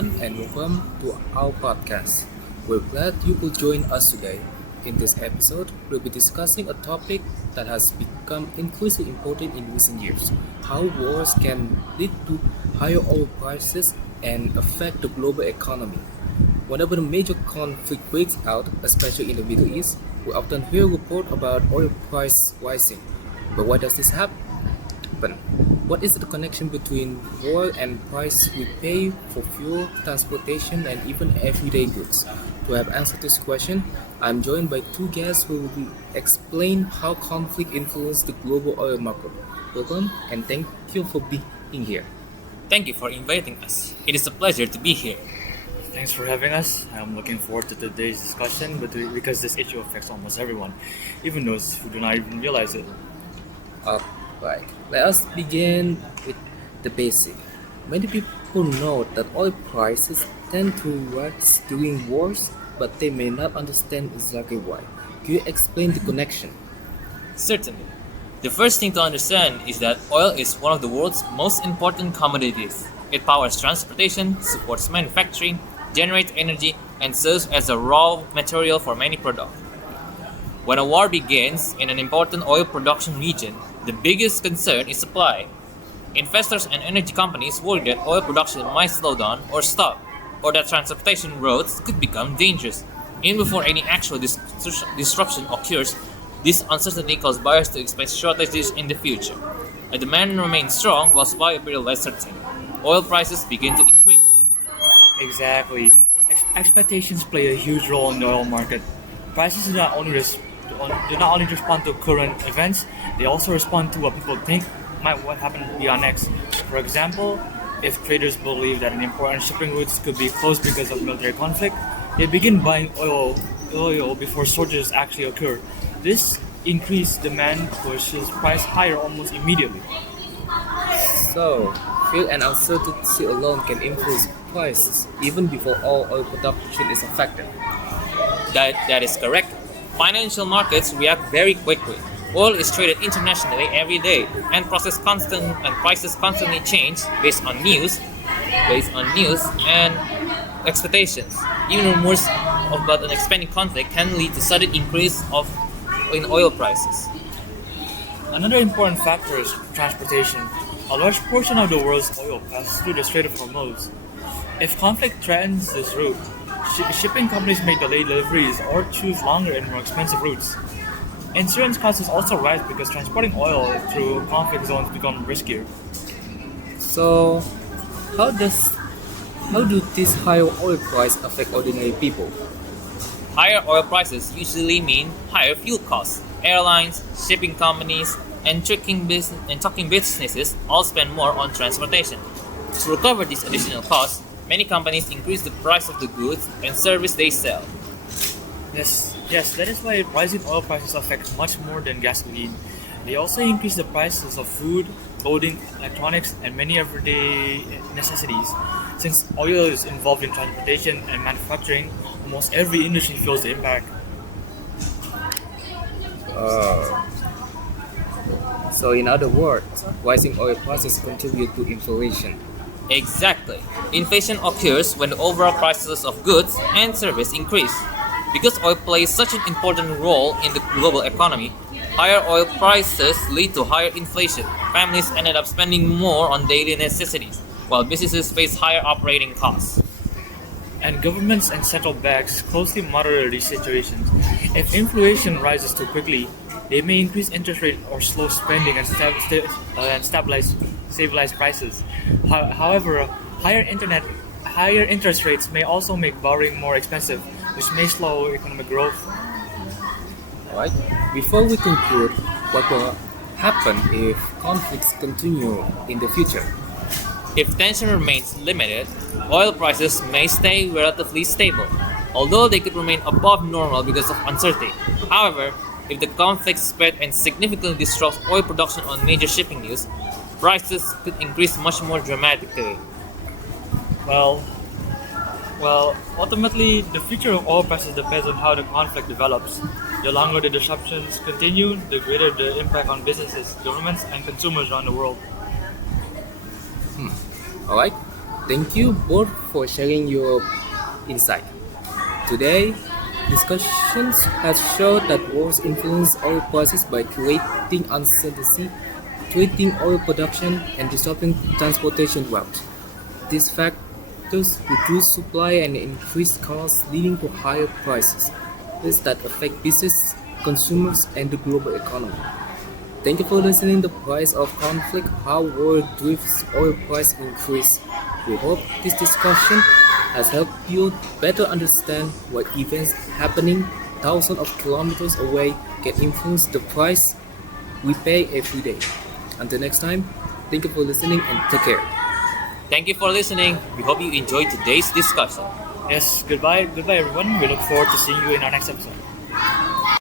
everyone, and welcome to our podcast. We're glad you could join us today. In this episode, we'll be discussing a topic that has become increasingly important in recent years: how wars can lead to higher oil prices and affect the global economy. Whenever a major conflict breaks out, especially in the Middle East, we often hear reports about oil price rising. But why does this happen? What is the connection between oil and price we pay for fuel, transportation, and even everyday goods? To have answered this question, I'm joined by two guests who will explain how conflict influences the global oil market. Welcome and thank you for being here. Thank you for inviting us. It is a pleasure to be here. Thanks for having us. I'm looking forward to today's discussion because this issue affects almost everyone, even those who do not even realize it. Alright, let us begin with the basic. Many people know that oil prices tend to rise during wars, but they may not understand exactly why. Can you explain the connection? Certainly. The first thing to understand is that oil is one of the world's most important commodities. It powers transportation, supports manufacturing, generates energy, and serves as a raw material for many products. When a war begins in an important oil production region, the biggest concern is supply. Investors and energy companies worry that oil production might slow down or stop, or that transportation routes could become dangerous. Even before any actual disruption occurs, this uncertainty causes buyers to expect shortages in the future. A demand remains strong while supply appears less certain. Oil prices begin to increase. Exactly. Expectations play a huge role in the oil market. Prices do not only respond to current events, they also respond to what people think might what happen beyond next. For example, if traders believe that an important shipping routes could be closed because of military conflict, they begin buying oil before shortages actually occur. This increased demand pushes price higher almost immediately. So, fear and uncertainty alone can influence prices even before all oil production is affected. That is correct. Financial markets react very quickly. Oil is traded internationally every day, and prices constantly change based on news and expectations. Even rumors about an expanding conflict can lead to sudden increase in oil prices. Another important factor is transportation. A large portion of the world's oil passes through the Strait of Hormuz. If conflict threatens this route, shipping companies may delay deliveries or choose longer and more expensive routes. Insurance costs also rise because transporting oil through conflict zones become riskier. So, how does how do these higher oil prices affect ordinary people? Higher oil prices usually mean higher fuel costs. Airlines, shipping companies, and trucking businesses all spend more on transportation. To recover these additional costs, many companies increase the price of the goods and service they sell. Yes, that is why rising oil prices affect much more than gasoline. They also increase the prices of food, clothing, electronics, and many everyday necessities. Since oil is involved in transportation and manufacturing, almost every industry feels the impact. Uh, so, in other words, rising oil prices contribute to inflation. Exactly. Inflation occurs when the overall prices of goods and service increase. Because oil plays such an important role in the global economy, higher oil prices lead to higher inflation. Families ended up spending more on daily necessities, while businesses face higher operating costs. And governments and central banks closely monitor these situations. If inflation rises too quickly, they may increase interest rate or slow spending and stabilize prices. However, higher interest rates may also make borrowing more expensive, which may slow economic growth. Alright? Before we conclude, what will happen if conflicts continue in the future? If tension remains limited, oil prices may stay relatively stable, although they could remain above normal because of uncertainty. However, if the conflict spread and significantly disrupts oil production on major shipping routes, prices could increase much more dramatically. Well, ultimately, the future of oil prices depends on how the conflict develops. The longer the disruptions continue, the greater the impact on businesses, governments, and consumers around the world. Alright? Thank you both for sharing your insight. Today, discussions have shown that wars influence oil prices by creating uncertainty, threatening oil production, and disrupting transportation routes. These factors reduce supply and increase costs, leading to higher prices. This that affect business, consumers, and the global economy. Thank you for listening to Price of Conflict, how war drives oil price increase. We hope this discussion has helped you better understand what events happening thousands of kilometers away can influence the price we pay every day. Until next time, thank you for listening and take care. Thank you for listening. We hope you enjoyed today's discussion. Yes, goodbye everyone. We look forward to seeing you in our next episode.